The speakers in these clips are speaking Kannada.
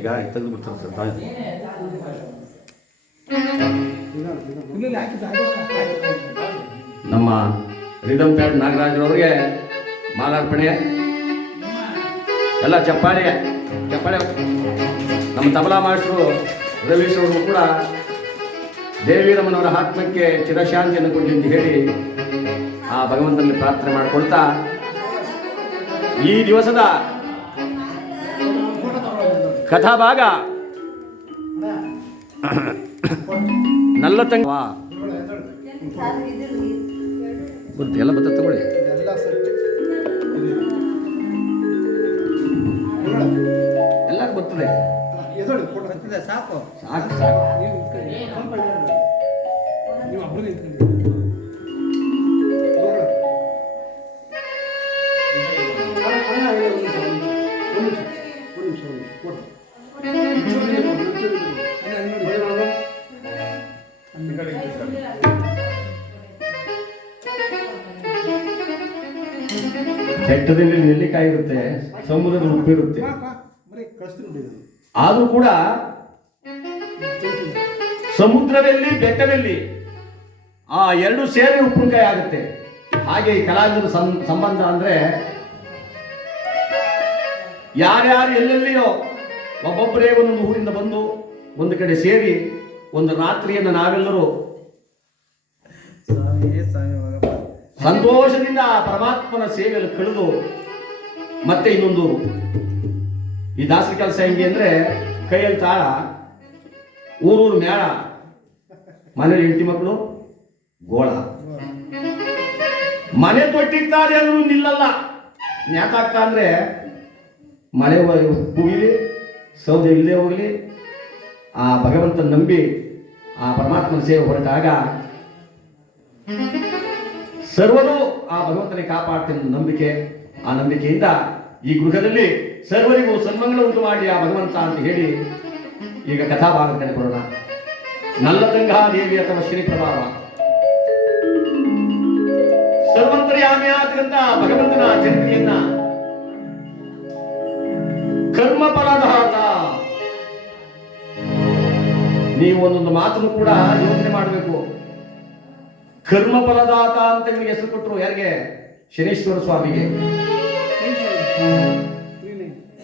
ಈಗ ತೆಗೆದು ಬಿಡ್ತಾರೆ ಸರ್. ನಮ್ಮ ರಿದಮ್ ಪ್ಯಾಡ್ ನಾಗರಾಜ್ರವ್ರಿಗೆ ಮಾಲಾರ್ಪಣೆ ಎಲ್ಲ ಚಪ್ಪಾಳೆ. ನಮ್ಮ ತಬಲಾ ಮಾಸ್ಟರು ರವೀಶ್ ಅವರು ಕೂಡ ದೇವಿರಮ್ಮನವರ ಆತ್ಮಕ್ಕೆ ಚಿರಶಾಂತಿಯನ್ನು ಕೊಡಿ ಅಂತ ಹೇಳಿ ಆ ಭಗವಂತನಲ್ಲಿ ಪ್ರಾರ್ಥನೆ ಮಾಡಿಕೊಳ್ತಾ ಈ ದಿವಸದ ಕಥಾಭಾಗ ನಲ್ಲತಂಗ ಗೊತ್ತು ಎಲ್ಲ ಬತ್ತ ತಗೊಳ್ಳಿ. ಎಲ್ಲರೂ ಬರ್ತದೆ ಸಾಕು ಸಾಕು ಸಾಕು. ಬೆಟ್ಟದಲ್ಲಿ ನೆಲ್ಲಿಕಾಯಿ ಇರುತ್ತೆ, ಸಮುದ್ರದ ಉಪ್ಪಿರುತ್ತೆ, ಆದ್ರೂ ಕೂಡ ಸಮುದ್ರದಲ್ಲಿ ಬೆಟ್ಟದಲ್ಲಿ ಆ ಎರಡು ಸೇರಿ ಉಪ್ಪಿನಕಾಯಿ ಆಗುತ್ತೆ. ಹಾಗೆ ಈ ಕಲಾವಿದರ ಸಂಬಂಧ ಅಂದ್ರೆ ಯಾರ್ಯಾರು ಎಲ್ಲೆಲ್ಲಿಯೋ ಒಬ್ಬೊಬ್ಬರೇ ಒಂದೊಂದು ಊರಿಂದ ಬಂದು ಒಂದು ಕಡೆ ಸೇರಿ ಒಂದು ರಾತ್ರಿಯನ್ನು ನಾವೆಲ್ಲರೂ ಸಂತೋಷದಿಂದ ಪರಮಾತ್ಮನ ಸೇವೆಯಲ್ಲಿ ಕಳೆದು ಮತ್ತೆ ಇನ್ನೊಂದು ಈ ದಾಸರ ಕೆಲಸ ಹೆಂಗೆ ಅಂದ್ರೆ ಕೈಯಲ್ಲಿ ತಾಳ, ಊರೂರು ಮೇಳ, ಮನೇಲಿ ಹೆಂಡತಿ ಮಕ್ಕಳು ಗೋಳ, ಮನೆ ತೊಟ್ಟಿರ್ತಾರೆ ಅಂದ್ರೂ ನಿಲ್ಲಲ್ಲ. ಯಾಕಾಗ್ತಾ ಅಂದ್ರೆ ಮಳೆ ಹೋಗಿಲಿ, ಸೌದೆ ಇಲ್ಲದೆ ಹೋಗಲಿ, ಆ ಭಗವಂತನ ನಂಬಿ ಆ ಪರಮಾತ್ಮನ ಸೇವೆ ಹೊರಟಾಗ ಸರ್ವರು ಆ ಭಗವಂತನೇ ಕಾಪಾಡ್ತೀನಿ ನಂಬಿಕೆ. ಆ ನಂಬಿಕೆಯಿಂದ ಈ ಗೃಹದಲ್ಲಿ ಸರ್ವರಿಗೂ ಸನ್ಮಂಗಳ ಉಂಟು ಮಾಡಿ ಆ ಭಗವಂತ ಅಂತ ಹೇಳಿ ಈಗ ಕಥಾಭಾಗ ಕಡೆ ಬರೋಣ. ನಲ್ಲತಂಗಾ ದೇವಿ ಅಥವಾ ಶ್ರೀ ಪ್ರಭಾವ ಸರ್ವಂತರ್ಯಾಮಿ ಆತಕ್ಕಂತ ಭಗವಂತನ ಚರಿತ್ರೆಯನ್ನ ಕರ್ಮ ಫಲದಾತ. ನೀವು ಒಂದೊಂದು ಮಾತನ್ನು ಕೂಡ ಯೋಚನೆ ಮಾಡಬೇಕು. ಕರ್ಮ ಫಲದಾತ ಅಂತ ನಿಮಗೆ ಹೆಸರು ಕೊಟ್ಟರು ಯಾರಿಗೆ? ಶನೇಶ್ವರ ಸ್ವಾಮಿಗೆ.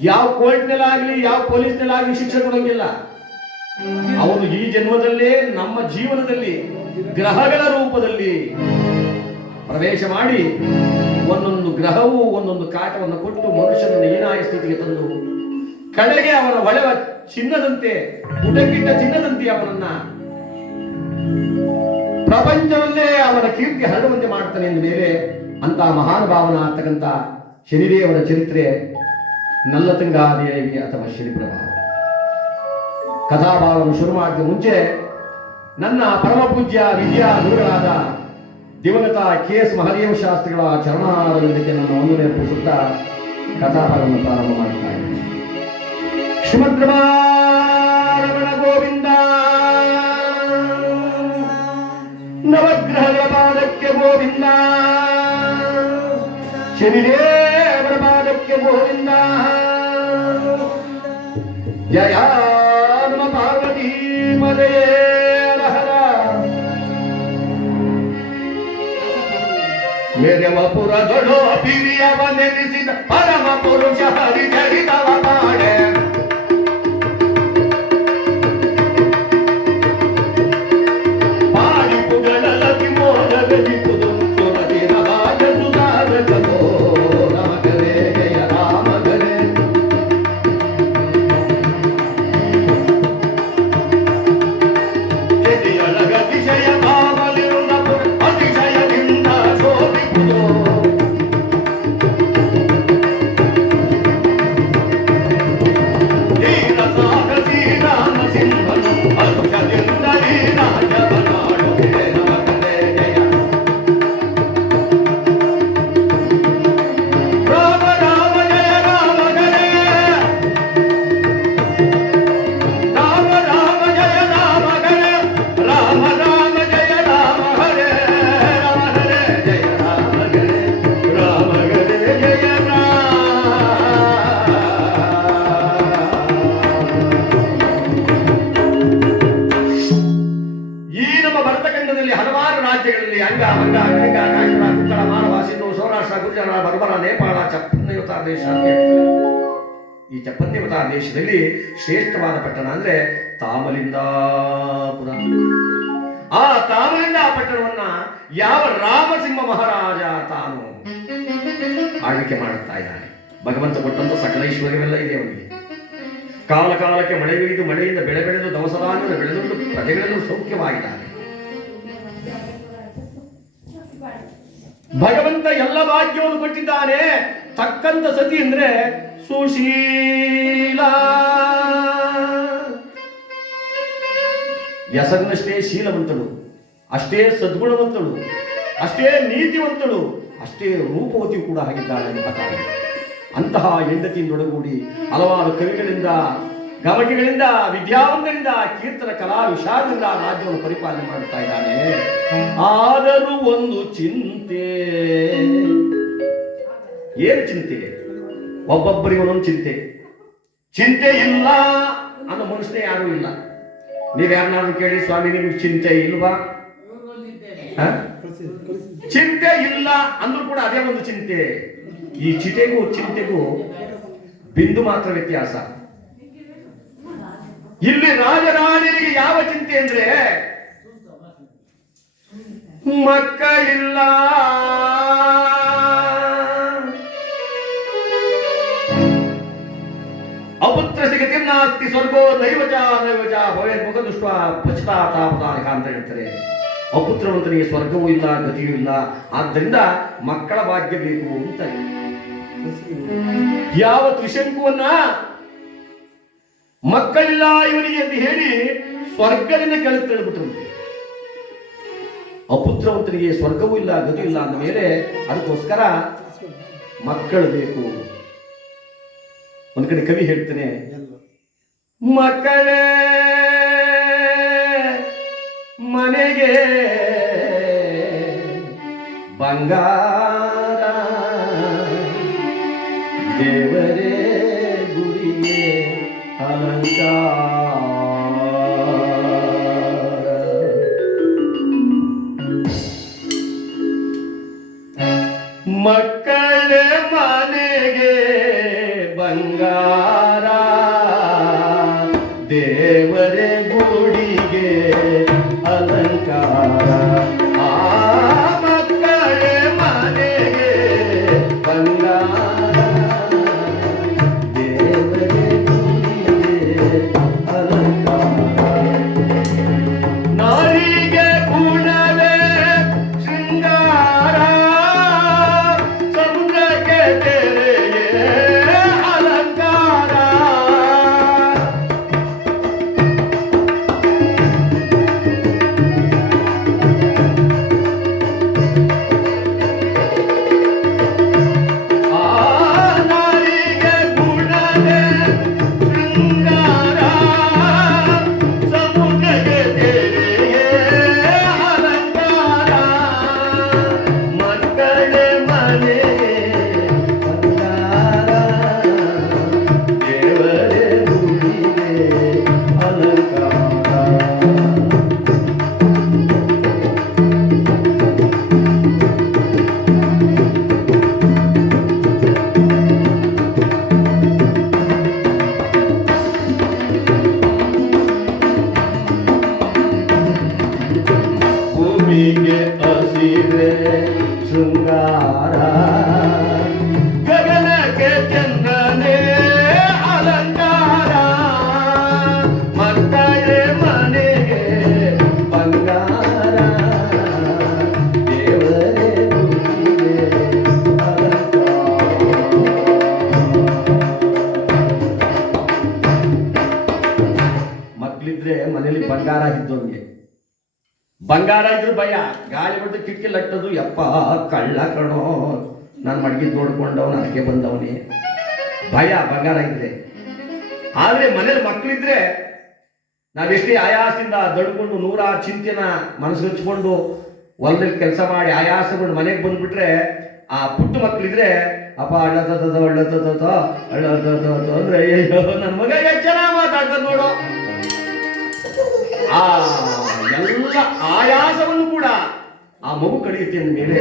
ಯಾವ ಕೋರ್ಟ್ನಲ್ಲಾಗ್ಲಿ ಯಾವ ಪೊಲೀಸ್ನಲ್ಲಾಗ್ಲಿ ಶಿಕ್ಷೆ ಕೊಡೋಂಗಿಲ್ಲ. ಅವರು ಈ ಜನ್ಮದಲ್ಲೇ ನಮ್ಮ ಜೀವನದಲ್ಲಿ ಗ್ರಹಗಳ ರೂಪದಲ್ಲಿ ಪ್ರವೇಶ ಮಾಡಿ ಒಂದೊಂದು ಗ್ರಹವು ಒಂದೊಂದು ಕಾಟವನ್ನು ಕೊಟ್ಟು ಮನುಷ್ಯನನ್ನು ಹೀನಾಯ ಸ್ಥಿತಿಗೆ ತಂದು ಕಡೆಗೆ ಅವನ ಹೊಳೆವ ಚಿನ್ನದಂತೆ ಊಟಕ್ಕಿಂತ ಚಿನ್ನದಂತೆ ಅವನನ್ನ ಪ್ರಪಂಚವಲ್ಲೇ ಅವನ ಕೀರ್ತಿ ಹರಡುವಂತೆ ಮಾಡ್ತಾನೆ ಎಂದ ಮೇಲೆ ಅಂತ ಮಹಾನುಭಾವನ ಆಗ್ತಕ್ಕಂಥ ಶನಿದೇವರ ಚರಿತ್ರೆ ನಲ್ಲತಂಗಾದೇವಿ ಅಥವಾ ಶ್ರೀಪ್ರಭಾ. ಕಥಾಭಾವವನ್ನು ಶುರು ಮಾಡಿದ ಮುಂಚೆ ನನ್ನ ಪರಮ ಪೂಜ್ಯ ವಿದ್ಯಾ ಗುರುಗಳಾದ ದಿವಂಗತ KS ಮಹದೇವ ಶಾಸ್ತ್ರಿಗಳ ಚರಣಾರವಿಂದಕ್ಕೆ ನನ್ನ ವಂದನೆ ಅರ್ಪಿಸುತ್ತಾ ಕಥಾಭಾಗವನ್ನು ಪ್ರಾರಂಭ ಮಾಡುತ್ತಾ ಇದ್ದೇನೆ. ಶ್ರೀಮದ್ ರಮಣ ಗೋವಿಂದ. ನವಗ್ರಹಗಳ ಪಾದಕ್ಕೆ ಗೋವಿಂದ, ಶನಿದೇವರ ಪಾದಕ್ಕೆ ಗೋವಿಂದ. ಜಯ ನಮ ಪಾರ್ವತಿ ಮದೇರ ಮೇರವಪುರದೊಳು ಬಿರಿಯವ ನೆನೆಸಿದ ಪರಮ ಪುರುಷ ಹರಿಚರಿತವ ಮಾಡೆ. ನಮ್ಮ ಭರತಖಂಡದಲ್ಲಿ ಹಲವಾರು ರಾಜ್ಯಗಳಲ್ಲಿ ಅಂಗ ಮಂಗ ಕಳಿಂಗ ಕಾಶ್ಮೀರ ಕುಕ್ಕಳ ಮಾನವ ಸಿಂಧು ಸೌರಾಷ್ಟ್ರ ಗುರ್ಜರ ಬರ್ಬರ ನೇಪಾಳ ಚಪ್ಪನ್ಯವತಾರ ದೇಶ ಅಂತ ಹೇಳ್ತಾರೆ. ಈ ಚಪ್ಪನ್ಯವತಾರ ದೇಶದಲ್ಲಿ ಶ್ರೇಷ್ಠವಾದ ಪಟ್ಟಣ ಅಂದ್ರೆ ತಾಮಲಿಂಗಾಪುರ. ಆ ತಾಮಲಿಂಗ ಪಟ್ಟಣವನ್ನ ಯಾವ ರಾಮಸಿಂಹ ಮಹಾರಾಜ ತಾನು ಆಳ್ವಿಕೆ ಮಾಡುತ್ತಾ ಇದ್ದಾನೆ. ಭಗವಂತ ಕೊಟ್ಟಂತ ಸಕಲ ಐಶ್ವರ್ಯವೆಲ್ಲ ಇದೆ ಅವನಿಗೆ. ಕಾಲ ಕಾಲಕ್ಕೆ ಮಳೆ ಬೀಳಿದು ಮಳೆಯಿಂದ ಬೆಳೆ ಬೆಳೆದು ದವಸಧಾನ್ಯ ಬೆಳೆದುಕೊಂಡು ಪ್ರಜೆಗಳೆಲ್ಲೂ ಸೌಖ್ಯವಾಗಿದ್ದಾನೆ. ಭಗವಂತ ಎಲ್ಲ ಭಾಗ್ಯವನ್ನು ಕೊಟ್ಟಿದ್ದಾನೆ. ತಕ್ಕಂತ ಸತಿ ಅಂದ್ರೆ ಸುಶೀಲ, ಹೆಸರಿನಷ್ಟೇ ಶೀಲವಂತಳು, ಅಷ್ಟೇ ಸದ್ಗುಣವಂತಳು, ಅಷ್ಟೇ ನೀತಿವಂತಳು, ಅಷ್ಟೇ ರೂಪವತಿ ಕೂಡ ಆಗಿದ್ದಾಳೆ ಎಂಬ ಕಾರಣ ಅಂತಹ ಹೆಂಡತಿಯಿಂದೊಡಗೂಡಿ ಹಲವಾರು ಕವಿಗಳಿಂದ ಗಮಕಿಗಳಿಂದ ವಿದ್ಯಾವಂತರಿಂದ ಕೀರ್ತನ ಕಲಾ ವಿಶಾಲದಿಂದ ರಾಜ್ಯವನ್ನು ಪರಿಪಾಲನೆ ಮಾಡುತ್ತಾ ಇದ್ದಾನೆ. ಆದರೂ ಒಂದು ಚಿಂತೆ. ಏನು ಚಿಂತೆ? ಒಬ್ಬೊಬ್ಬರಿಗೆ ಒಂದೊಂದು ಚಿಂತೆ. ಚಿಂತೆ ಇಲ್ಲ ಅನ್ನೋ ಮನುಷ್ಯನೇ ಯಾರೂ ಇಲ್ಲ. ನೀವು ಯಾರನ್ನಾದ್ರೂ ಕೇಳಿ, ಸ್ವಾಮಿ ನಿಮ್ಗೆ ಚಿಂತೆ ಇಲ್ವಾ? ಚಿಂತೆ ಇಲ್ಲ ಅಂದ್ರೂ ಕೂಡ ಅದೇ ಒಂದು ಚಿಂತೆ. ಈ ಚಿತೆಗೂ ಚಿಂತೆಗೂ ಬಿಂದು ಮಾತ್ರ ವ್ಯತ್ಯಾಸ. ಇಲ್ಲಿ ರಾಜರಾಣಿಯರಿಗೆ ಯಾವ ಚಿಂತೆ ಅಂದ್ರೆ ಮಕ್ಕಳಿಲ್ಲ, ಅಪುತ್ರ ಸಿಗತಿ ನಾಸ್ತಿ ಸ್ವರ್ಗೋ ದೈವಜ ದೈವಜ ಭವೇರ್ ಮುಖ ದುಷ್ಟ ಪಶ್ಚಾತ್ತಾಪದಾನಕ ಅಂತ ಹೇಳ್ತಾರೆ. ಅಪುತ್ರವಂತನಿಗೆ ಸ್ವರ್ಗವೂ ಇಲ್ಲ, ಗತಿಯೂ ಇಲ್ಲ. ಆದ್ದರಿಂದ ಮಕ್ಕಳ ಭಾಗ್ಯ ಬೇಕು ಅಂತ ಯಾವ ತ್ರಿಶಂಕುವನ್ನ ಮಕ್ಕಳಿಲ್ಲ ಇವನಿಗೆ ಅಂತ ಹೇಳಿ ಸ್ವರ್ಗದಿಂದ ಕೆಳಗೆ ತಳ್ಳಿಬಿಟ್ರಂತೆ. ಅಪುತ್ರವಂತನಿಗೆ ಸ್ವರ್ಗವೂ ಇಲ್ಲ, ಗತಿಯೂ ಇಲ್ಲ ಅಂದ ಮೇಲೆ ಅದಕ್ಕೋಸ್ಕರ ಮಕ್ಕಳು ಬೇಕು. ಒಂದ್ ಕಡೆ ಕವಿ ಹೇಳ್ತಾನೆ, ಮಕ್ಕಳೇ ಮನೆಗೆ ಬಂಗಾರ, ದೇವರೇ ಗುಡಿಗೆ ಅಲಂಕಾರ. ಮಕ್ಕಳೇ ಮನೆಗೆ ಬಂಗಾರ, ದೇವರೇ ಗುಡಿಗೆ ಅಲಂಕಾರ. ಆ ಮಕ್ಕಳೇ ಮನೆಗೆ ಬಂಗಾರ, ದೇವರೇ ಗುಡಿಗೆ ಅಲಂಕಾರ. ನಾರಿಗೆ ಗುಣವೇ ಶೃಂಗಾರ, ಸಮುದ್ರಕ್ಕೆ ತೆರೆಯೇ ಅಲಂಕಾರ. ಭೂಮಿಗೆ ಹಸಿರೆ ಶೃಂಗಾರ, ಗಗನಕ್ಕೆ ಚಂದ್ರನೇ ಅಲಂಕಾರ. ಮಕ್ಕಳೇ ಮನೆಗೆ ಬಂಗಾರ, ದೇವರೇ ಗುಡಿಗೆ ಅಲಂಕಾರ. ಮಕ್ಕಳಿದ್ರೆ ಮನೇಲಿ ಬಂಗಾರ ಇದ್ದವನಿಗೆ. ಬಂಗಾರ ಇದ್ರು ಭಯ, ಗಾಳಿ ಬಿಟ್ಟು ಕಿಟಕಿ ಲಟ್ಟದು, ಯಪ್ಪ ಕಳ್ಳ ಕಣೋ, ನಾನು ಮಡಗಿದ್ ನೋಡ್ಕೊಂಡವನು ಅದಕ್ಕೆ ಬಂದವನೇ, ಭಯ ಬಂಗಾರ ಇದ್ರೆ. ಆದ್ರೆ ಮನೇಲಿ ಮಕ್ಕಳಿದ್ರೆ ನಾವೆಷ್ಟೇ ಆಯಾಸದಿಂದ ದಡ್ಕೊಂಡು ನೂರಾರು ಚಿಂತೆನ ಮನಸ್ಸು ಹಚ್ಕೊಂಡು ಹೊಲದಲ್ಲಿ ಕೆಲಸ ಮಾಡಿ ಆಯಾಸಗೊಂಡು ಮನೆಗೆ ಬಂದ್ಬಿಟ್ರೆ, ಆ ಪುಟ್ಟ ಮಕ್ಕಳಿದ್ರೆ ಅಪ್ಪ ಅಳ್ಳತದ ಅಳ್ಳತದ ಅಳ್ಳತದ ಅಂದ್ರೆ ಅಯ್ಯೋ ನನ್ನ ಮಗ ಚೆನ್ನಾಗಿ ಮಾತಾಡ್ತಾರೆ ನೋಡು. ಆ ಎಲ್ಲ ಆಯಾಸವನ್ನು ಕೂಡ ಆ ಮಗು ಕಳೆಯುತ್ತೆ ಅಂದ ಮೇಲೆ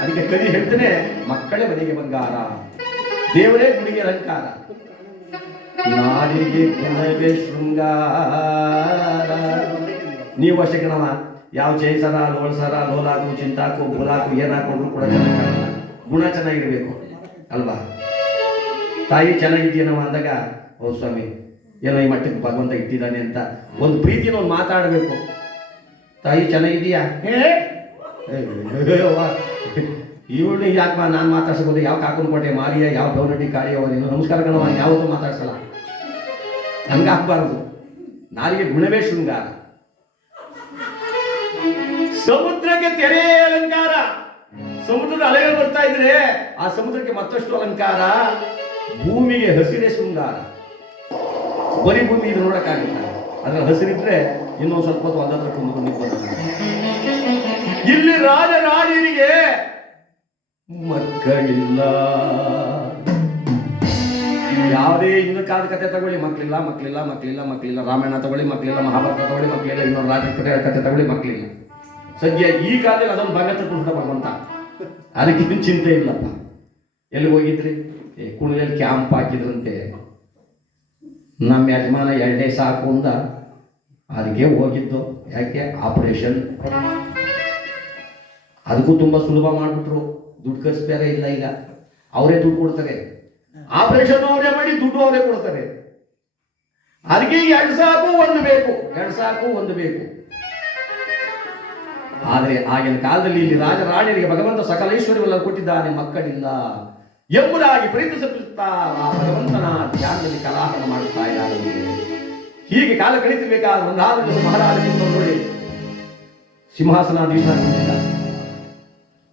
ಅದಕ್ಕೆ ಕವಿ ಹೇಳ್ತಾನೆ, ಮಕ್ಕಳೇ ಮನೆಗೆ ಬಂಗಾರ, ದೇವರೇ ಗುಡಿಗೆ ಅಲಂಕಾರ, ನಾಡಿಗೆ ಗುಣವೇ ಶೃಂಗಾರ. ನೀವು ಅಷ್ಟೇ ಕಣವ, ಯಾವ ಜೈಸರ ಲೋಳ್ಸರ ಲೋಲಾಕು ಚಿಂತಾಕು ಬೋಲಾಕು ಏನ್ ಹಾಕೊಂಡ್ರು ಕೂಡ ಚೆನ್ನಾಗಿ ಕಾಣಲ್ಲ. ಗುಣ ಚೆನ್ನಾಗಿರ್ಬೇಕು ಅಲ್ವಾ? ತಾಯಿ ಚೆನ್ನಾಗಿದ್ದೀನವ ಅಂದಾಗ, ಓ ಸ್ವಾಮಿ ಏನೋ ಈ ಮಟ್ಟಕ್ಕೆ ಭಗವಂತ ಇಟ್ಟಿದ್ದಾನೆ ಅಂತ ಒಂದು ಪ್ರೀತಿನ ಒಂದು ಮಾತಾಡಬೇಕು. ತಾಯಿ ಚೆನ್ನಾಗಿದ್ದೀಯಾ, ಇವಳು ಯಾಕೆ ನಾನು ಮಾತಾಡ್ಸಬಹುದು, ಯಾವ ಕಾಕನ ಕೋಟೆ ಮಾರಿಯ, ಯಾವ ಗೌನಟಿ ಕಾಳಿಯವ, ನೀನು ನಮಸ್ಕಾರ ಕಣವ ಯಾವತ್ತೂ ಮಾತಾಡ್ಸಲ್ಲ. ಹಂಗಾಗಬಾರದು. ನಾಲಿಗೆ ಗುಣವೇ ಶೃಂಗಾರ. ಸಮುದ್ರಕ್ಕೆ ತೆರೆ ಅಲಂಕಾರ. ಸಮುದ್ರದ ಅಲೆಗಳು ಬರ್ತಾ ಇದ್ರೆ ಆ ಸಮುದ್ರಕ್ಕೆ ಮತ್ತಷ್ಟು ಅಲಂಕಾರ. ಭೂಮಿಗೆ ಹಸಿರೇ ಶೃಂಗಾರ. ಬರೀ ಭೂಮಿ ಇದು ನೋಡಕ್ಕಾಗುತ್ತೆ, ಅದ್ರಲ್ಲಿ ಹಸಿರಿದ್ರೆ ಇನ್ನೊಂದು ಸ್ವಲ್ಪ ಹೊತ್ತು ಒಂದತ್ರ ಕುಂದು ಇಲ್ಲಿ ರಾಜ ರಾಣಿಯರಿಗೆ ಮಕ್ಕಳಿಲ್ಲ. ಯಾವುದೇ ಇನ್ನು ಕಾದ ಕಥೆ ತಗೊಳ್ಳಿ, ಮಕ್ಕಳಿಲ್ಲ ಮಕ್ಕಳಿಲ್ಲ ಮಕ್ಕಳಿಲ್ಲ ಮಕ್ಕಳಿಲ್ಲ. ರಾಮಾಯಣ ತಗೊಳ್ಳಿ ಮಕ್ಕಳಿಲ್ಲ, ಮಹಾಭಾರತ ತಗೊಳ್ಳಿ ಮಕ್ಕಳಿಲ್ಲ, ಇನ್ನೊಂದು ರಾಜ ಕಥೆ ತಗೊಳ್ಳಿ ಮಕ್ಕಳಿಲ್ಲ. ಸದ್ಯ ಈ ಕಾಲದಲ್ಲಿ ಅದೊಂದು ಭಂಗ ತಗೊಂಡು ಭಗವಂತ, ಅದಕ್ಕಿಂತ ಚಿಂತೆ ಇಲ್ಲಪ್ಪ. ಎಲ್ಲಿ ಹೋಗಿದ್ರಿ? ಕುಣಿಯಲ್ಲಿ ಕ್ಯಾಂಪ್ ಹಾಕಿದ್ರಂತೆ. ನಮ್ಮ ಯಜಮಾನ 2 ಡೇ ಸಾಕು ಅಂದ, ಅದಕ್ಕೆ ಹೋಗಿದ್ದು. ಯಾಕೆ? ಆಪರೇಷನ್. ಅದಕ್ಕೂ ತುಂಬ ಸುಲಭ ಮಾಡಿಬಿಟ್ರು. ದುಡ್ಡು ಖರ್ಚು ಬೇರೆ ಇಲ್ಲ. ಈಗ ಅವರೇ ದುಡ್ಡು ಕೊಡ್ತಾರೆ, ಆಪರೇಷನ್ ಅವರೇ ಮಾಡಿ ದುಡ್ಡು ಅವರೇ ಕೊಡ್ತಾರೆ. ಅದಕ್ಕೆ 2 ಸಾಕು 1 ಬೇಕು, 2 ಸಾಕು 1 ಬೇಕು. ಆದರೆ ಆಗಿನ ಕಾಲದಲ್ಲಿ ಇಲ್ಲಿ ರಾಜ ರಾಣಿಯರಿಗೆ ಭಗವಂತ ಸಕಲ ಐಶ್ವರ್ಯವೆಲ್ಲ ಕೊಟ್ಟಿದ್ದಾನೆ, ಮಕ್ಕಳಿಲ್ಲ ಎಂಬುದಾಗಿ ಪ್ರೀತಿಸುತ್ತಾ ಆ ಭಗವಂತನ ಧ್ಯಾನದಲ್ಲಿ ಕಲಾಪನ ಮಾಡುತ್ತಾ ಇದ್ದಾರೆ. ಹೀಗೆ ಕಾಲ ಕಳೀತಿರ್ಬೇಕಾದ್ರೆ ಒಂದಾದ ಮಹಾರಾಜ ನೋಡಿ ಸಿಂಹಾಸನಾಧೀಶ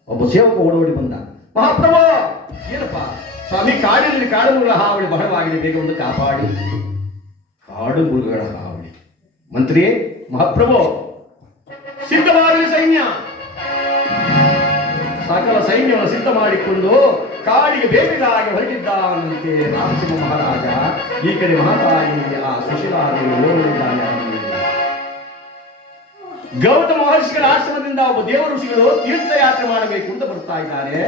ಒಬ್ಬ ಸೇವಕ ಓಡೋಡಿ ಬಂದ. ಮಹಾಪ್ರಭು, ಏನಪ್ಪ ಸ್ವಾಮಿ, ಕಾಡಿನಲ್ಲಿ ಕಾಡು ಮೃಗಗಳ ಹಾವಳಿ ಬಹಳವಾಗಿದೆ, ಬೇಗ ಒಂದು ಕಾಪಾಡಿ. ಕಾಡು ಮೃಗಗಳ ಹಾವಳಿ? ಮಂತ್ರಿ, ಮಹಾಪ್ರಭು, ಸಿದ್ಧವಾಗಲಿ ಸೈನ್ಯ. ಸಕಲ ಸೈನ್ಯವನ್ನು ಸಿದ್ಧ ಮಾಡಿಕೊಂಡು ಕಾಡಿಗೆ ಬೇಗವಾಗಿ ಹೊರಟಿದ್ದಾನಂತೆ ರಾಮಸಿಂಹ ಮಹಾರಾಜ. ಈ ಕಡೆ ಮಹಾತಾಯಿ ಆ ಸುಶೀಲಾದೇವಿ ಓಡುತ್ತಿದ್ದಾನೆ. ಗೌತಮ ಮಹರ್ಷಿಗಳ ಆಶ್ರಮದಿಂದ ಒಬ್ಬ ದೇವ ಋಷಿಗಳು ತೀರ್ಥಯಾತ್ರೆ ಮಾಡಬೇಕು ಅಂತ ಬರ್ತಾ ಇದ್ದಾರೆ.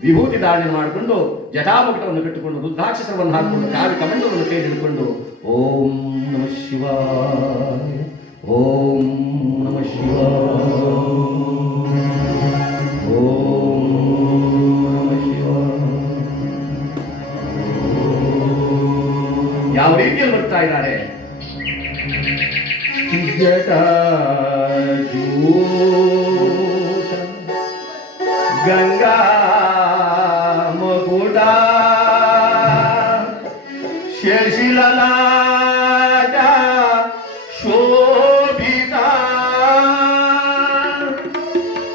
ವಿಭೂತಿ ಧಾರಣೆ ಮಾಡಿಕೊಂಡು ಜಟಾಮುಕಟವನ್ನು ಕಟ್ಟಿಕೊಂಡು ರುದ್ರಾಕ್ಷಸವನ್ನು ಹಾಕಿಕೊಂಡು ಕಾವಿ ಕಮಂಡವನ್ನು ಕೈ ಹಿಡಿದುಕೊಂಡು ಓಂ ನಮಃ ಶಿವಾಯ, ಓಂ ನಮಃ ಶಿವಾಯ, ಓಂ ನಮಃ ಶಿವಾಯ. ಯಾವ ರೀತಿಯಲ್ಲಿ ಬರ್ತಾ ಇದ್ದಾರೆ? ಗಂಗಾ ಮಗುಡ ಶಶಿಲಲಾಟ ಶೋಭಿತ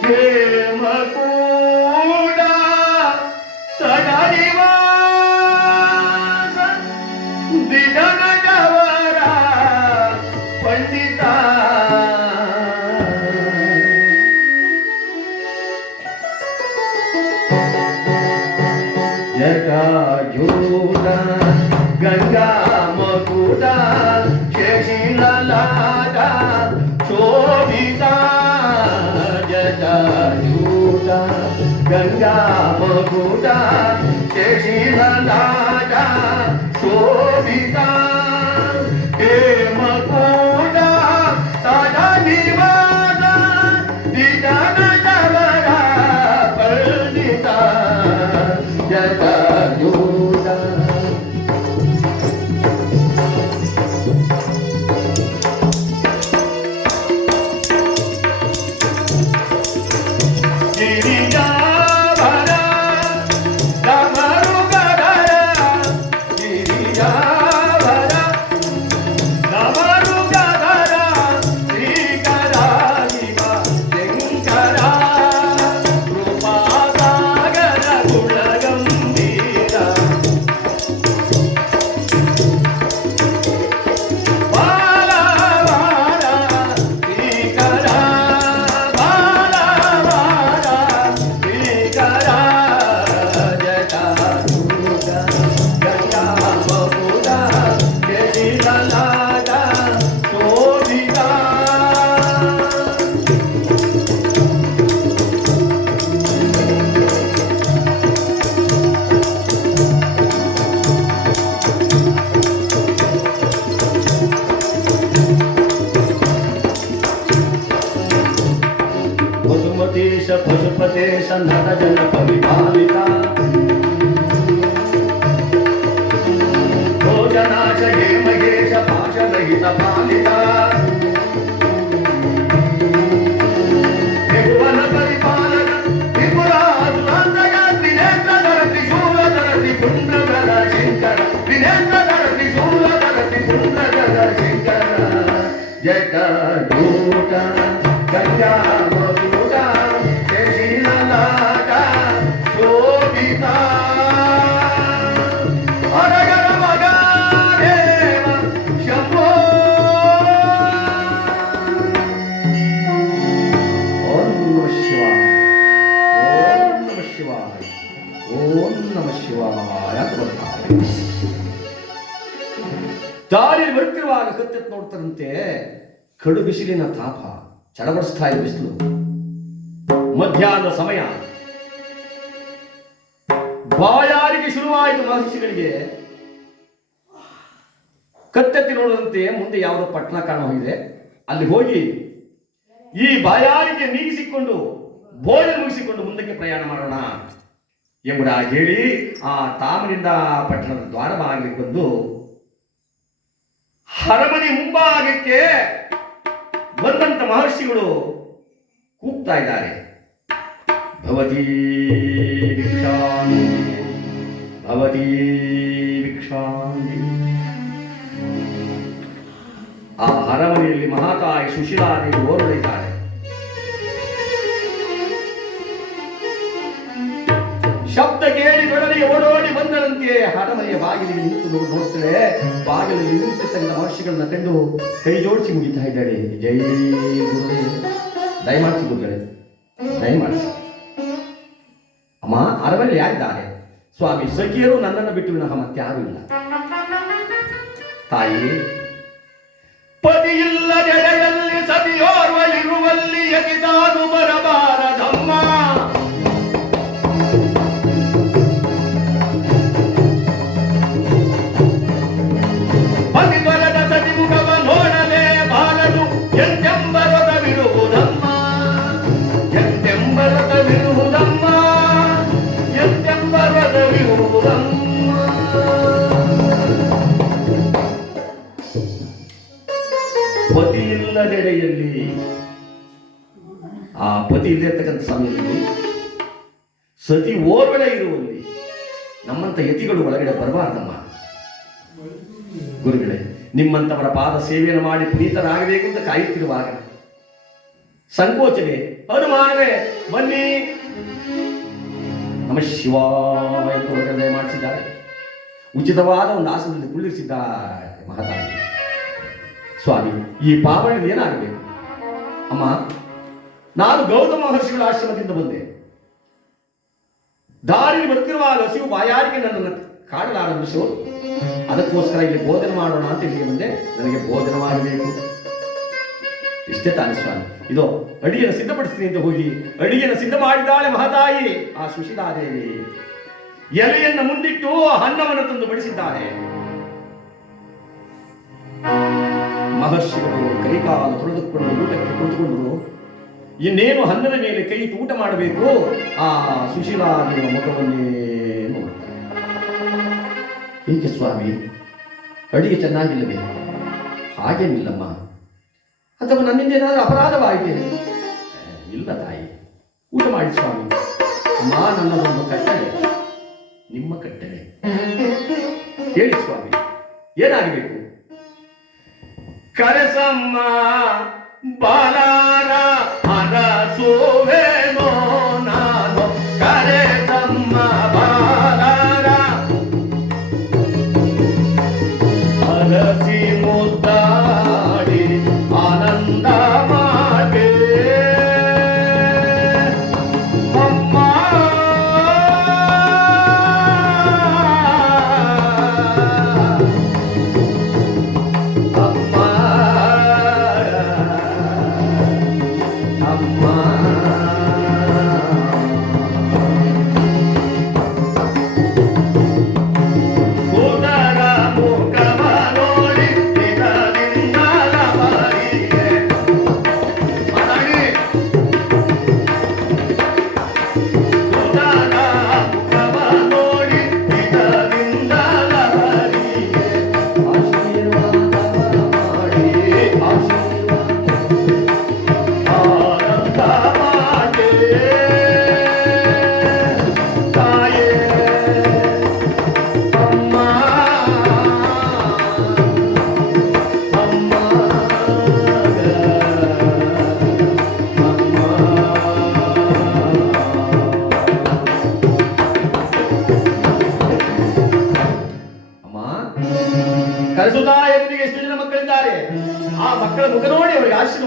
ಹೇಮಕೂಡ ತಡರಿವಾಸ ದಿನಗಡವರ ಪಂಡಿತ ಜಟಾಜೂಟ ಗಂಗಾ ಮಕುಟ ಶಶಿಲಲಾಟ ಶೋಭಿತ ಜಟಾಜೂಟ ಗಂಗಾ ಮಕುಟ ಶಶಿಲಲಾಟ ಶೋಭಿತ ಹೇಮಕೂಟ ತಡನಿವಾಸ ದಿನಗಡವರ ಪಂಡಿತ ಜಟಾಜೂಟ. ಗಿರಿಜಾವರ ಡಮರುಗರ ಗಿರಿಜಾವರ ವಸುಮತೀಶ ಪಶುಪತೇಶ ನರ ಜನ ಪರಿಪಾಲಿತ ಭೋಜನಾಶ ಹೇ ಮಹೇಶ ಪಾಶರಹಿತ ಪಾಲಿತ ತ್ರಿಭುವನ ಪರಿಪಾಲಕ ತ್ರಿಪುರಾಸುರಾಂತಕ ತ್ರಿನೇತ್ರಧರ ತ್ರಿಶೂಲಧರ ತ್ರಿಪುಂಡ್ರಧರ ಶಂಕರ ತ್ರಿನೇತ್ರಧರ ತ್ರಿಶೂಲಧರ ತ್ರಿಪುಂಡ್ರಧರ ಶಂಕರ ಜಗದೂತ ಗಂಗಾ ಮಧುರ ಶಶಿಲಲಾಟ ಶೋಭಿತ ಅರಗರ ಮಗಾದೇವ ಶಂಭೋ. ಓಂ ನಮಃ ಶಿವಾಯ, ಓಂ ನಮಃ ಶಿವಾಯ, ಓಂ ನಮಃ ಶಿವಾಯ ಅಂತ ಬರ್ತಾರೆ. ದಾರಿಯಲ್ಲಿ ಬರ್ತಿರುವಾಗ ಕತ್ತೆತ್ತು ನೋಡ್ತಾರಂತೆ. ಕಡು ಬಿಸಿಲಿನ ತಾಪ, ಚಡಬಡಿಸ್ತಾ ಇದೆ ಬಿಸಿಲು. ಮಧ್ಯಾಹ್ನ ಸಮಯ, ಬಾಯಾರಿಗೆ ಶುರುವಾಯಿತು ಮಹರ್ಷಿಗಳಿಗೆ. ಕತ್ತೆತ್ತಿ ನೋಡದಂತೆ ಮುಂದೆ ಯಾವುದೋ ಪಟ್ಟಣ ಕಾಣ ಹೋಗಿದೆ. ಅಲ್ಲಿ ಹೋಗಿ ಈ ಬಾಯಾರಿಗೆ ನೀಗಿಸಿಕೊಂಡು ಭೋಜನ ಮುಗಿಸಿಕೊಂಡು ಮುಂದಕ್ಕೆ ಪ್ರಯಾಣ ಮಾಡೋಣ ಎಂಬುದಾಗಿ ಹೇಳಿ ಆ ತಾಮನಿಂದ ಪಟ್ಟಣದ ದ್ವಾರ ಬಾಗಿಲಿಗೆ ಬಂದು ಅರಮನೆ ಮುಂಭಾಗಕ್ಕೆ ಬಂದಂತ ಮಹರ್ಷಿಗಳು ಕೂಗ್ತಾ ಇದ್ದಾರೆ. ಭವತಿ ಭಿಕ್ಷಾಂತಿ, ಭವತಿ ಭಿಕ್ಷಾಂತಿ. ಆ ಅರಮನೆಯಲ್ಲಿ ಮಹಾತಾಯಿ ಸುಶೀಲಾದೇವಿ ಓರ್ವಳಿದ್ದಾಳೆ. ಶಬ್ದ ಕೇಳಿ ಬೆಳಲಿ ಓಡೋಡಿ ಬಂದರಂತೆ ಅರಮನೆಯ ಬಾಗಿಲಿಗೆ ನಿಂತು ನೋಡ್ತಾಳೆ. ಬಾಗಿಲಲ್ಲಿ ನಿಂತಿದ್ದ ಮಹರ್ಷಿಗಳನ್ನ ಕಂಡು ಕೈ ಜೋಡಿಸಿ ಮುಗಿತಾ ಇದ್ದಾಳೆ. ಜೈ ಗುರು, ದಯಮಾಡಿಸಿ ಗುರುಗಳೇ, ದಯಮಾಡಿಸಿ. ಅಮ್ಮ, ಅರಮನೆಯಲ್ಲಿ ಯಾರಿದ್ದಾರೆ? ಸ್ವಾಮಿ, ಸಖಿಯರು ನನ್ನನ್ನು ಬಿಟ್ಟು ವಿನಃ ಮತ್ತೆ ಯಾರು ಇಲ್ಲ. ತಾಯಿ, ಪತಿಯಿಲ್ಲದೆಡೆಯಲ್ಲಿ ಸತಿಯೋರ್ವಲಿರುವಲ್ಲಿ ಯತಿದಾನು ಬರಬಾರದಮ್ಮ. ಪತಿಬಲದ ಸತಿಮುಖವ ನೋಡಲೇ ಬಾರದು ಎಂತೆಂಬರದವಿರುವುದಮ್ಮ, ಎಂತೆಂಬರದವಿರುವುದಮ್ಮ, ಎಂತೆಂಬರದವಿರುವುದಮ್ಮ. ಪತಿ ಇಲ್ಲದೆಡೆಯಲ್ಲಿ, ಆ ಪತಿ ಇಲ್ಲತಕ್ಕಂಥ ಸಮಯದಲ್ಲಿ ಸತಿ ಓರ್ವಳೆ ಇರುವಲ್ಲಿ ನಮ್ಮಂತ ಯತಿಗಳು ಒಳಗಡೆ ಬರಬಾರ್ದಮ್ಮ. ಗುರುಗಳೇ, ನಿಮ್ಮಂತವರ ಪಾದ ಸೇವೆಯನ್ನು ಮಾಡಿ ಪುನೀತರಾಗಬೇಕು ಅಂತ ಕಾಯುತ್ತಿರುವಾಗ ಸಂಕೋಚನೆ, ಅನುಮಾನವೇ, ಬನ್ನಿ ನಮಃ ಶಿವಾಯ ಅಂತ ಹೊರಗಡೆ ಮಾಡಿಸಿದ್ದಾರೆ. ಉಚಿತವಾದ ಒಂದು ಆಸನದಲ್ಲಿ ಕುಳ್ಳಿರಿಸಿದ್ದಾರೆ ಮಹಾತಾಯಿ. ಸ್ವಾಮಿ, ಈ ಪಾವಳಿ ಏನಾಗಬೇಕು? ಅಮ್ಮ, ನಾನು ಗೌತಮ ಮಹರ್ಷಿಗಳ ಆಶ್ರಮದಿಂದ ಬಂದೆ. ದಾರಿಯಲ್ಲಿ ಬರ್ತಿರುವಾಗ ಹಸಿವು ಬಾಯಾರಿಗೆ ನನ್ನನ್ನು ಕಾಡಲಾರಂಭಿಸು. ಅದಕ್ಕೋಸ್ಕರ ಇಲ್ಲಿ ಭೋಜನ ಮಾಡೋಣ ಅಂತ ಇಲ್ಲಿಗೆ ಬಂದೆ. ನನಗೆ ಭೋಜನವಾಗಬೇಕು. ಇಷ್ಟೇ ತಾನೆ ಸ್ವಾಮಿ. ಇದೋ ಅಡಿಯನ್ನು ಸಿದ್ಧಪಡಿಸ್ತೀನಿ ಅಂತ ಹೋಗಿ ಅಡಿಯನ್ನು ಸಿದ್ಧ ಮಾಡಿದ್ದಾಳೆ ಮಹಾತಾಯಿ ಆ ಸುಶೀಲಾದೇವಿ. ಎಲೆಯನ್ನು ಮುಂದಿಟ್ಟು ಅನ್ನವನ್ನು ತಂದು ಬಡಿಸಿದ್ದಾಳೆ. ಮಹರ್ಷಿಗಳು ಕೈಕಾಲು ತೊಳೆದುಕೊಂಡು ಊಟಕ್ಕೆ ಕುಳಿತುಕೊಂಡರು. ಇನ್ನೇನು ಅನ್ನದ ಮೇಲೆ ಕೈ ಇಟ್ಟು ಊಟ ಮಾಡಬೇಕು. ಆ ಸುಶೀಲಾದೇವಿಯ ಮುಖವನ್ನೇ ನೋಡ್ತಾರೆ. ಹೀಗೆ ಸ್ವಾಮಿ, ಅಡಿಗೆ ಚೆನ್ನಾಗಿಲ್ಲವೇ? ಹಾಗೇನಿಲ್ಲಮ್ಮ. ಅಥವಾ ನನ್ನಿಂದ ಏನಾದರೂ ಅಪರಾಧವಾಯಿತೆ? ಇಲ್ಲ ತಾಯಿ, ಊಟ ಮಾಡಿ ಸ್ವಾಮಿ. ಅಮ್ಮ, ನನ್ನದೊಂದು ಕಟ್ಟಳೆ, ನಿಮ್ಮ ಕಟ್ಟಳೆ ಕೇಳಿ ಸ್ವಾಮಿ. ಏನಾಗಬೇಕು? ಕರೆಸಮ್ಮ ಬಾಲಾರ ಅರಸುವೆನೋ ನಾನು, ಕರೆಸಮ್ಮ ಬಾಲಾರ ಅರಸಿ ಮುದ್ದಾಡಿ ಆನಂದ ಮಾಡಿ ಅಮ್ಮ.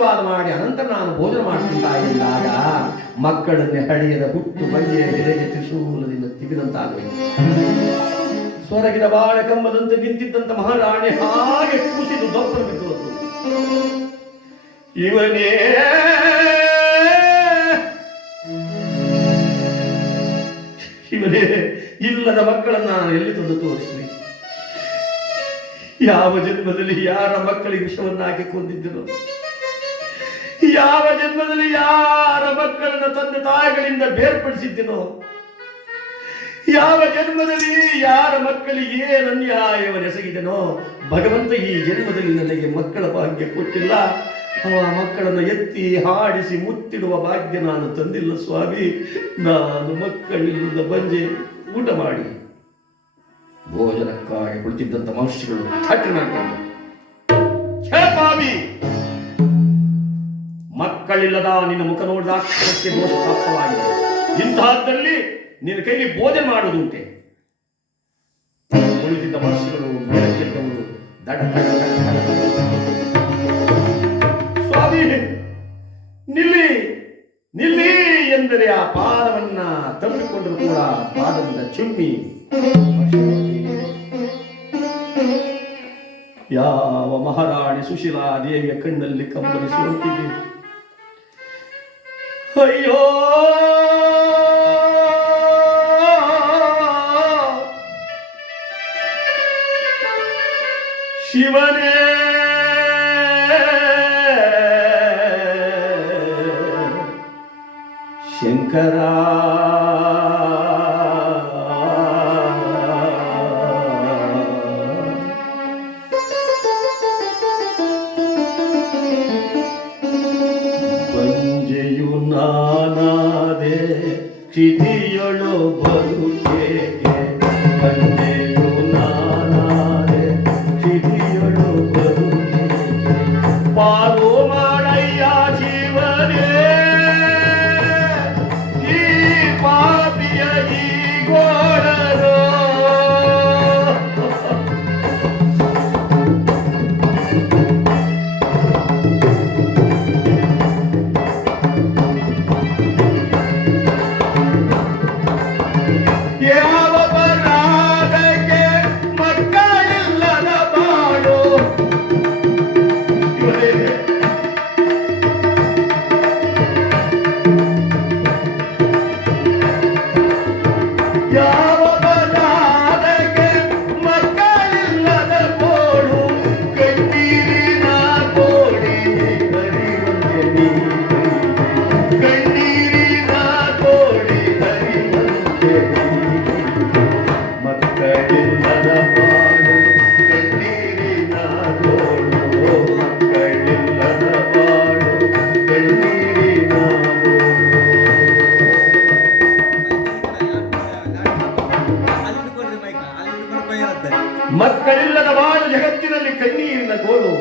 ಆಶೀರ್ವಾದ ಮಾಡಿ ಅನಂತರ ನಾನು ಭೋಜನ ಮಾಡ್ತಿದ್ದ ಎಂದಾಗ ಮಕ್ಕಳನ್ನೇ ಹಡಿಯದ ಹುಟ್ಟು ಬಂಜೆಯ ಎದೆಗೆ ತ್ರಿಶೂಲದಿಂದ ತಿವಿದಂತಾಗಬೇಕು. ಸ್ವರಗಿದ ಬಾಳೆ ಕಂಬದಂತೆ ನಿಂತಿದ್ದಂತ ಮಹಾರಾಣಿ ಹಾಗೆ ಕೂಸಿದು ದೊಪ್ಪಲು ಬಿದ್ದು ಇವನೇ ಇವನೇ ಇಲ್ಲದ ಮಕ್ಕಳನ್ನ ಎಲ್ಲಿ ತಂದು ತೋರಿಸಲಿ? ಯಾವ ಜನ್ಮದಲ್ಲಿ ಯಾರ ಮಕ್ಕಳಿಗೆ ವಿಷವನ್ನು ಹಾಕಿ ಕೊಂದಿದ್ದನು? ಯಾವ ಜನ್ಮದಲ್ಲಿ ಯಾರ ಮಕ್ಕಳನ್ನ ತಂದೆ ತಾಯಿಗಳಿಂದ ಬೇರ್ಪಡಿಸಿದ್ದನೋ? ಯಾವ ಜನ್ಮದಲ್ಲಿ ಯಾರ ಮಕ್ಕಳಿಗೆ ಏನು ಅನ್ಯಾಯವನ್ನೆಸಗಿದನೋ? ಭಗವಂತ ಈ ಜನ್ಮದಲ್ಲಿ ನನಗೆ ಮಕ್ಕಳ ಭಾಗ್ಯ ಕೊಟ್ಟಿಲ್ಲ. ಅವ ಮಕ್ಕಳನ್ನು ಎತ್ತಿ ಹಾಡಿಸಿ ಮುತ್ತಿಡುವ ಭಾಗ್ಯ ನಾನು ತಂದಿಲ್ಲ ಸ್ವಾಮಿ. ನಾನು ಮಕ್ಕಳಿಲ್ಲದ ಬಂಜೆ. ಊಟ ಮಾಡಿ ಭೋಜನಕ್ಕಾಗಿ ಕುಳಿತಿದ್ದಂತ ಮಹರ್ಷಿಗಳು ಥಟ್ಟಿನಾಕೊಂಡು, ಮಕ್ಕಳಿಲ್ಲದ ನಿನ್ನ ಮುಖ ನೋಡಿದ ಅಕ್ಷರಕ್ಕೆ ದೋಷ ಪ್ರಾಪ್ತವಾಗಿದೆ. ಇಂತಹದ್ದಲ್ಲಿ ನಿನ್ನ ಕೈಲಿ ಭೋಜನ ಮಾಡುವುದುಂಟೆ? ಕುಳಿತಿದ್ದ ಮಹರ್ಷಿಗಳು ಮೇಲಕ್ಕೆದ್ದವರು ದಡ ದಡ ದಡ ದಡ. ಸ್ವಾಮಿ ನಿಲ್ಲಿ ನಿಲ್ಲಿ ಎಂದರೆ ಆ ಪಾದವನ್ನ ತಬ್ಬಿಕೊಂಡರು ಕೂಡ ಪಾದದಿಂದ ಚಿಮ್ಮಿ ಯಾವ ಮಹಾರಾಣಿ ಸುಶೀಲಾ ದೇವಿಯ ಕಣ್ಣಲ್ಲಿ ಕಂಬನಿಸುವಂತಿದೆ. ಅಯ್ಯೋ ಶಿವನೇ, ಶಂಕರ, ಬಂಜೆಯು ನಾನಾದೆ ಕ್ಷಿತಿಯೊಳು ಬರುತ್ತೇಕೆ, ಬಂಜೆಯು ನಾನಾದೆ ಕ್ಷಿತಿಯೊಳು ಬರುತ್ತೇಕೆ, ಪಾರು ಮಾಡಯ್ಯ ಶಿವನೇ ಈ ಪಾಪಿಯ ಈ ಗೋಳರು. ಯಾವ ಬರಾದಕ್ಕೆ ಮಕ್ಕಳಿಲ್ಲದ ಬಾಳು ಇವರೇ. ಯಾವ ಬರಾದಕ್ಕೆ ಮಕ್ಕಳಿಲ್ಲದ ಗೋಳು, ಕಣ್ಣೀರಿನ ಕೋಡಿ ಹರಿವಂತೆ ನೀ, ಕಣ್ಣೀರಿನ ಕೋಡಿ ಹರಿವಂತೆ ನೀ. ಮಕ್ಕಳಿಲ್ಲದ ಬಾಳು ಕಣ್ಣೀರಿನ ಗೋಳು, ಮಕ್ಕಳಿಲ್ಲದ ಬಾಳು ಕಣ್ಣೀರಿನ ಗೋಳು. ಮಕ್ಕಳಿಲ್ಲದ ಬಾಳು ಜಗತ್ತಿನಲ್ಲಿ ಕಣ್ಣೀರಿನ ಗೋಳು.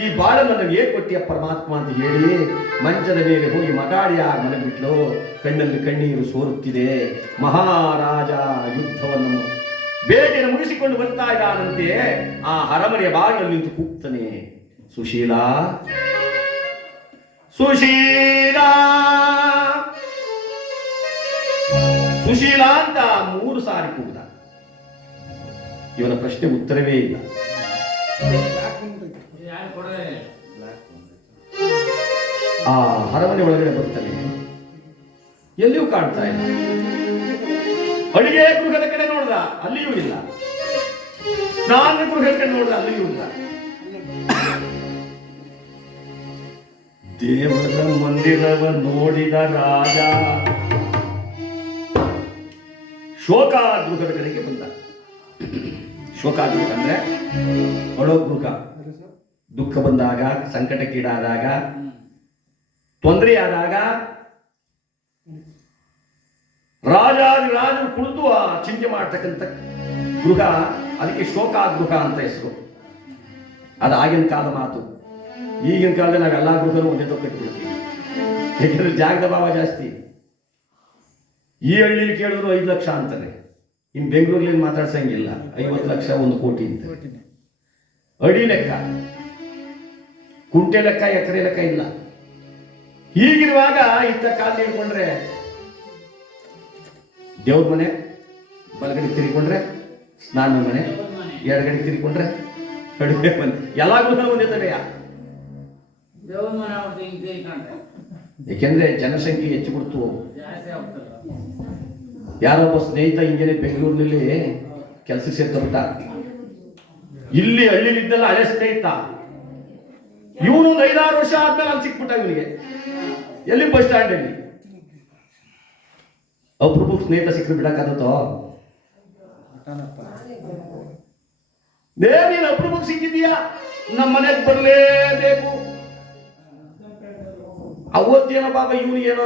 ಈ ಬಾಳನ್ನು ನನಗೆ ಕೊಟ್ಟಿಯ ಪರಮಾತ್ಮ ಅಂತ ಹೇಳಿ ಮಂಚದ ಮೇಲೆ ಹೋಗಿ ಮಗಾಡಿಯ ಮಲಗಿಬಿಟ್ಲು. ಕಣ್ಣಲ್ಲಿ ಕಣ್ಣೀರು ಸೋರುತ್ತಿದೆ. ಮಹಾರಾಜ ಯುದ್ಧವನ್ನು ಬೇಗನೆ ಮುಗಿಸಿಕೊಂಡು ಬರ್ತಾ ಇದ್ದಾನಂತೆ. ಆ ಅರಮನೆಯ ಬಾಗಿಲಲ್ಲಿ ನಿಂತು ಕೂಗ್ತಾನೆ, ಸುಶೀಲಾ, ಸುಶೀಲಾ, ಸುಶೀಲಾ ಅಂತ 3 ಸಾರಿ ಕೂಗ್ದ. ಇವನ ಪ್ರಶ್ನೆ ಉತ್ತರವೇ ಇಲ್ಲ. ಆ ಅರಮನೆ ಒಳಗಡೆ ಬರ್ತಾನೆ, ಎಲ್ಲಿಯೂ ಕಾಣ್ತಾ ಇಲ್ಲ. ಅಡಿಗೆ ಗೃಹದ ಕಡೆ ನೋಡ್ದ, ಅಲ್ಲಿಯೂ ಇಲ್ಲ. ಸ್ನಾನ ಗೃಹದ ಕಡೆ ನೋಡ್ದ, ಅಲ್ಲಿಯೂ ಇಲ್ಲ. ದೇವರ ಮಂದಿರವ ನೋಡಿದ ರಾಜ ಶೋಕಾಗೃಹದ ಕಡೆಗೆ ಬಂದ. ಶೋಕಾಗೃಹ ಅಂದ್ರೆ ಅಳೋ ಗೃಹ. ದುಃಖ ಬಂದಾಗ, ಸಂಕಟಕ್ಕೀಡಾದಾಗ, ತೊಂದರೆಯಾದಾಗ ರಾಜರು ಕುಳಿತು ಆ ಚಿಂತೆ ಮಾಡ್ತಕ್ಕಂಥ ಗೃಹ, ಅದಕ್ಕೆ ಶೋಕಾಗೃಹ ಅಂತ ಹೆಸರು. ಅದು ಆಗಿನ ಕಾಲದ ಮಾತು. ಈಗಿನ ಕಾಲದಲ್ಲಿ ನಾವೆಲ್ಲ ಗೃಹನೂ ಒಂದೇ ಕಟ್ಟಿಬಿಡ್ತೀವಿ. ಯಾಕೆಂದ್ರೆ ಜಾಗದ ಭಾವ ಜಾಸ್ತಿ. ಈ ಹಳ್ಳಿಲಿ ಕೇಳಿದ್ರು 5 ಲಕ್ಷ ಅಂತಾರೆ. ಇನ್ನು ಬೆಂಗಳೂರಲ್ಲಿ ಮಾತಾಡ್ಸಂಗಿಲ್ಲ, 50 ಲಕ್ಷ 1 ಕೋಟಿ ಅಂತ ಅಡಿ ಲೆಕ್ಕ. ಕುಂಟೆ ಲೆಕ್ಕ ಎಕರೆ ಲೆಕ್ಕ ಇಲ್ಲ. ಹೀಗಿರುವಾಗ ಇತ್ತ ಕಾಲು ಹಿಡ್ಕೊಂಡ್ರೆ ದೇವ್ರ ಮನೆ, ಬಲಗಡೆ ತಿರುಗಿಕೊಂಡ್ರೆ ಸ್ನಾನ ಮನೆ, ಎಡಗಡೆ ತಿರುಗಿಕೊಂಡ್ರೆ ಅಡುಗೆ ಮನೆ, ಎಲ್ಲಾಗೂ ಒಂದೇ ತಲೆಯ. ಏಕೆಂದ್ರೆ ಜನಸಂಖ್ಯೆ ಹೆಚ್ಚು ಬಿಡ್ತು. ಯಾರೊಬ್ಬ ಸ್ನೇಹಿತ ಹಿಂಗೇನೆ ಬೆಂಗಳೂರಿನಲ್ಲಿ ಕೆಲಸಕ್ಕೆ ಸೇರ್ಕೊಂಡ್ಬಿಟ್ಟ. ಇಲ್ಲಿ ಹಳ್ಳಿಲಿದ್ದಲ್ಲ ಹಳೆ ಸ್ನೇಹಿತ, ಇವನು ಒಂದು 5-6 ವರ್ಷ ಆದ್ಮೇಲೆ ಅಲ್ಲಿ ಸಿಕ್ಬಿಟ್ಟ ಇವನಿಗೆ. ಎಲ್ಲಿ? ಬಸ್ ಸ್ಟ್ಯಾಂಡ್ ಅಲ್ಲಿ. ಒಬ್ರು ಸ್ನೇಹಿತ ಸಿಕ್ಕರು ಬಿಡಕ್ಕಾದತ್ತೋ? ನೀನು ಅಪರೂಪಕ್ಕೆ ಸಿಕ್ಕಿದೀಯಾ, ನಮ್ಮ ಮನೆಗೆ ಬರಲೇಬೇಕು. ಅವತ್ತೇನೋ ಬಾಬಾ ಇವನಿಗೆ ಏನೋ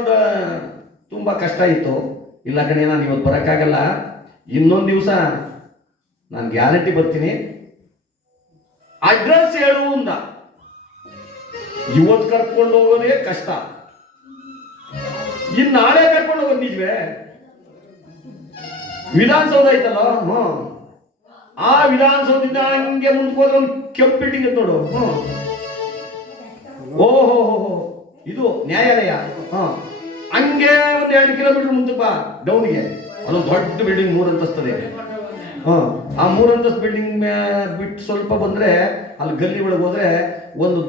ತುಂಬಾ ಕಷ್ಟ ಇತ್ತು. ಇಲ್ಲ ಕಣೆ, ನಾನು ಇವತ್ತು ಬರೋಕ್ಕಾಗಲ್ಲ, ಇನ್ನೊಂದು ದಿವಸ ನಾನು ಗ್ಯಾರಂಟಿ ಬರ್ತೀನಿ, ಅಡ್ರೆಸ್ ಹೇಳು ಅಂದ. ಇವತ್ತು ಕರ್ಕೊಂಡು ಹೋಗೋದೇ ಕಷ್ಟ, ಇನ್ನು ನಾಳೆ ಕರ್ಕೊಂಡು ಹೋಗೋದು ನಿಜವೇ? ವಿಧಾನಸೌಧ ಐತಲ್ಲ, ಆ ವಿಧಾನಸೌಧದಿಂದ ಹಂಗೆ ಮುಂದಕ್ಕೆ ಹೋದ್ರೆ ಒಂದು ಕೆಂಪು ಬಿಲ್ಡಿಂಗ್ ಅಂತ ನೋಡು. ಓಹೋ, ಇದು ನ್ಯಾಯಾಲಯ. ಹಂಗೆ ಒಂದು 2 ಕಿಲೋಮೀಟರ್ ಮುಂದಕ್ಕೆ ಬಾ ಡೌನ್ಗೆ, ಅದೊಂದು ದೊಡ್ಡ ಬಿಲ್ಡಿಂಗ್ 3 ಅಂತಸ್ತದೆ. ಆ 3 ಅಂತಸ್ತು ಬಿಲ್ಡಿಂಗ್ ಬಿಟ್ಟು ಸ್ವಲ್ಪ ಬಂದ್ರೆ ಅಲ್ಲಿ ಗಲ್ಲಿ ಒಳಗೆ ಹೋದ್ರೆ ಒಂದು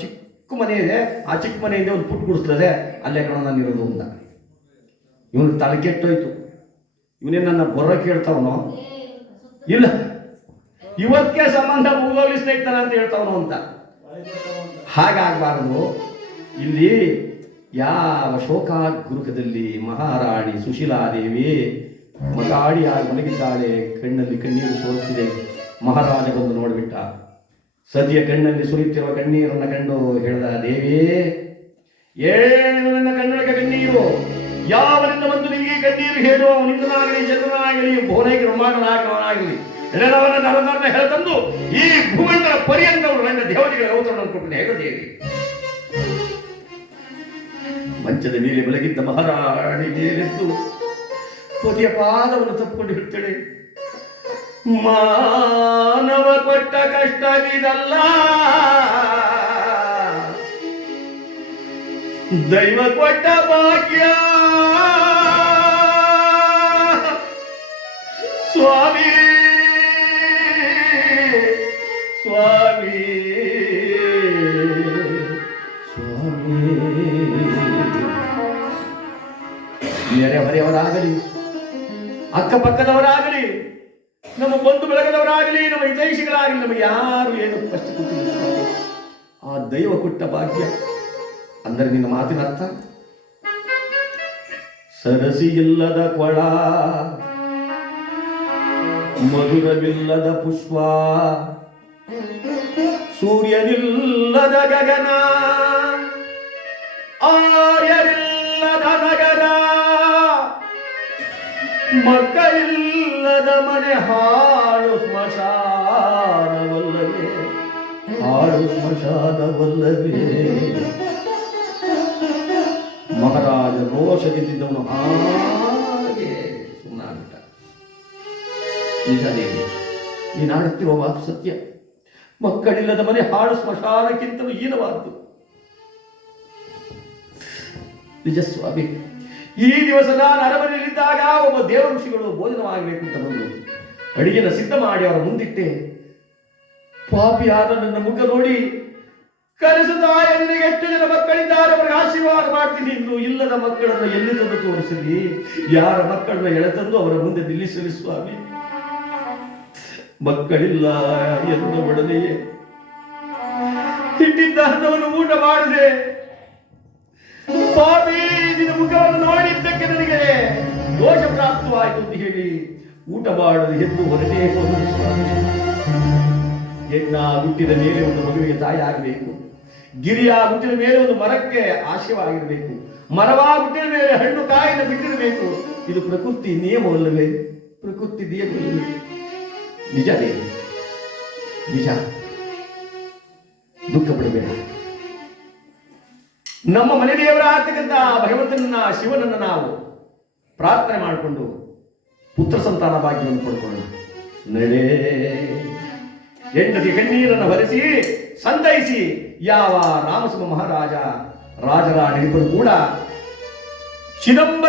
ಚಿಕ್ಕ ಮನೆ ಇದೆ. ಆ ಚಿಕ್ಕ ಮನೆಯಿಂದ ಒಂದು ಪುಟ್ ಗುಡಿಸ್ತದೆ, ಅಲ್ಲೇ ಕಣ ನಾನು ಇರೋದು ಅಂತ. ಇವನಿಗೆ ತಲೆ ಕೆಟ್ಟೋಯ್ತು. ಇವನೇ ನನ್ನ ಬೊರ್ರ ಕೇಳ್ತಾವನೋ, ಇಲ್ಲ ಇವತ್ತಿಗೆ ಸಂಬಂಧ ಮುಗಿದೋಗಿಸ್ತಾ ಇರ್ತಾನ ಅಂತ ಹೇಳ್ತಾವನು ಅಂತ. ಹಾಗಾಗಬಾರದು. ಇಲ್ಲಿ ಯಾವ ಶೋಕಾಗೃಹದಲ್ಲಿ ಮಹಾರಾಣಿ ಸುಶೀಲಾದೇವಿ ಮಗಾಡಿಯಾಗಿ ಮಲಗಿದ್ದಾಳೆ, ಕಣ್ಣಲ್ಲಿ ಕಣ್ಣೀರು ಸೋರುತ್ತಿದೆ. ಮಹಾರಾಜ ಬಂದು ನೋಡಿಬಿಟ್ಟ. ಸತಿಯ ಕಣ್ಣಲ್ಲಿ ಸುರಿಯುತ್ತಿರುವ ಕಣ್ಣೀರನ್ನು ಕಂಡು ಹೇಳಿದ, ದೇವಿ ಏನು ನನ್ನ ಕಣ್ಣೊಳಗೆ ಕಣ್ಣೀರು? ಯಾವನಿಂದ ಬಂದು ನಿಮಗೆ ಕಣ್ಣೀರು ಹೇಳುವ? ಅವನಿಂದನಾಗಲಿ, ಚಂದ್ರನಾಗಲಿ, ಭುವನೈಗೆ ಬ್ರಹ್ಮಾಂಡನಾಗಲಿ ಎಲ್ಲವನ್ನ ನರನರನ್ನ ಹೇಳ್ತಂದು ಈ ಭೂಮಂಡಲ ಪರ್ಯಂತವರು ನನ್ನ ದೇವತೆಗಳ ಅವತರವನ್ನು ಕೊಟ್ಟು ಹೇಗೆ ದೇವಿ? ಮಂಚದ ಮೇಲೆ ಬೆಳಗಿದ್ದ ಮಹಾರಾಣಿ ಮೇಲೆದ್ದು ಪತಿಯ ಪಾದವನ್ನು ತಪ್ಪಿಕೊಂಡು ಹೇಳ್ತಾಳೆ, ಮಾನವ ಕೊಟ್ಟ ಕಷ್ಟವಿದಲ್ಲ, ದೈವ ಕೊಟ್ಟ ಭಾಗ್ಯ ಸ್ವಾಮಿ, ಸ್ವಾಮಿ, ಸ್ವಾಮಿ. ನೆರೆಹೊರೆಯವರಾಗಲಿ, ಅಕ್ಕಪಕ್ಕದವರಾಗಲಿ, ನಮ್ಮ ಬಂಧು ಬೆಳಗದವರಾಗಲಿ, ನಮ್ಮ ಹಿತೈಷಿಗಳಾಗಲಿ, ನಮಗೆ ಯಾರು ಏನು ಕಷ್ಟ ಕೊಟ್ಟಿಲ್ಲ. ಆ ದೈವ ಕೊಟ್ಟ ಭಾಗ್ಯ ಅಂದರೆ ನಿನ್ನ ಮಾತಿನ ಅರ್ಥ ಸರಸಿ ಇಲ್ಲದ ಕೊಳ, ಮಧುರವಿಲ್ಲದ ಪುಷ್ಪ, ಸೂರ್ಯನಿಲ್ಲದ ಗಗನ, ಆರ್ಯರಿಲ್ಲದ ನಗರ, ಮಕ್ಕಳಿಲ್ಲದ ಮನೆ, ಹಾಳು ಸ್ಮಶಾನವಲ್ಲವೇ, ಹಾಳು ಸ್ಮಶಾನವಲ್ಲವೇ. ಮಹಾರಾಜ ರೋಷದಿಂದವನು ಹಾಗೆ ಸುಮ್ಮನಾಗ್ಬಿಟ್ಟ. ನಿಜ ದೇವಿ, ನೀನು ಆಡುತ್ತಿರುವ ಮಾತು ಸತ್ಯ. ಮಕ್ಕಳಿಲ್ಲದ ಮನೆ ಹಾಳು ಸ್ಮಶಾನಕ್ಕಿಂತಲೂ ಹೀನವಾದ್ದು. ನಿಜ ಸ್ವಾಮಿ, ಈ ದಿವಸ ನಾನು ಅರಮನೆಯಲ್ಲಿದ್ದಾಗ ಒಬ್ಬ ದೇವ ಋಷಿಗಳು ಭೋಜನವಾಗಬೇಕು ಅಂತ ಬಂದು ಅಡಿಗೆನ ಸಿದ್ಧ ಮಾಡಿ ಅವರ ಮುಂದಿಟ್ಟೆ. ಪಾಪಿಯಾದ ನನ್ನ ಮುಖ ನೋಡಿ, ಕನಸುತ್ತಾಯ, ನಿನಗೆ ಎಷ್ಟು ಜನ ಮಕ್ಕಳಿದ್ದಾರೆ, ಅವರಿಗೆ ಆಶೀರ್ವಾದ ಮಾಡ್ತೀನಿ. ಇನ್ನು ಇಲ್ಲದ ಮಕ್ಕಳನ್ನು ಎಲ್ಲಿ ತಂದು ತೋರಿಸಲಿ? ಯಾರ ಮಕ್ಕಳನ್ನ ಎಳೆತಂದು ಅವರ ಮುಂದೆ ನಿಲ್ಲಿಸಲಿ ಸ್ವಾಮಿ. ಮಕ್ಕಳಿಲ್ಲ ಎನ್ನ ಒಡನೆಯೇ ಇಟ್ಟಿದ್ದ ಅನ್ನವನ್ನು ಊಟ ಮಾಡಿದೆ. ಸ್ವಾಮಿ, ನಿನ್ನ ಮುಖವನ್ನು ನೋಡಿದ್ದಕ್ಕೆ ನನಗೆ ದೋಷ ಪ್ರಾಪ್ತವಾಯಿತು ಅಂತ ಹೇಳಿ ಊಟ ಮಾಡಲು ಎದ್ದು ಹೊರಟೇ ಹೋದರು ಸ್ವಾಮಿ. ಹೆಣ್ಣ ಹುಟ್ಟಿದ ಮೇಲೆ ಒಂದು ಮಗುವಿಗೆ ತಾಯಿ ಆಗಬೇಕು, ಗಿರಿಯ ಹುಟ್ಟಿದ ಮೇಲೆ ಒಂದು ಮರಕ್ಕೆ ಆಶಯವಾಗಿರಬೇಕು, ಮರವಾ ಹುಟ್ಟಿದ ಮೇಲೆ ಹಣ್ಣು ಕಾಯಿನ ಬಿಟ್ಟಿರಬೇಕು. ಇದು ಪ್ರಕೃತಿ ನಿಯಮವಲ್ಲವೇ? ಪ್ರಕೃತಿ ನಿಯಮವಲ್ಲವೇ? ನಿಜ ದೇವಿ, ನಿಜ. ದುಃಖ ಪಡಬೇಡ. ನಮ್ಮ ಮನೆ ದೇವರ ಆಗ್ತಕ್ಕಂಥ ಭಗವಂತನನ್ನ, ಶಿವನನ್ನ ನಾವು ಪ್ರಾರ್ಥನೆ ಮಾಡಿಕೊಂಡು ಪುತ್ರ ಸಂತಾನ ಭಾಗ್ಯವನ್ನು ಪಡ್ಕೊಳ್ಳೋಣ. ನಡೆ ಹೆಂಡತಿ ಕಣ್ಣೀರನ್ನು ಹೊರಿಸಿ ಸಂತೈಸಿ ಯಾವ ರಾಮಸಿಂಹ ಮಹಾರಾಜ ರಾಜರ ಆಡಳಿತರು ಕೂಡ ಚಿದಂಬರ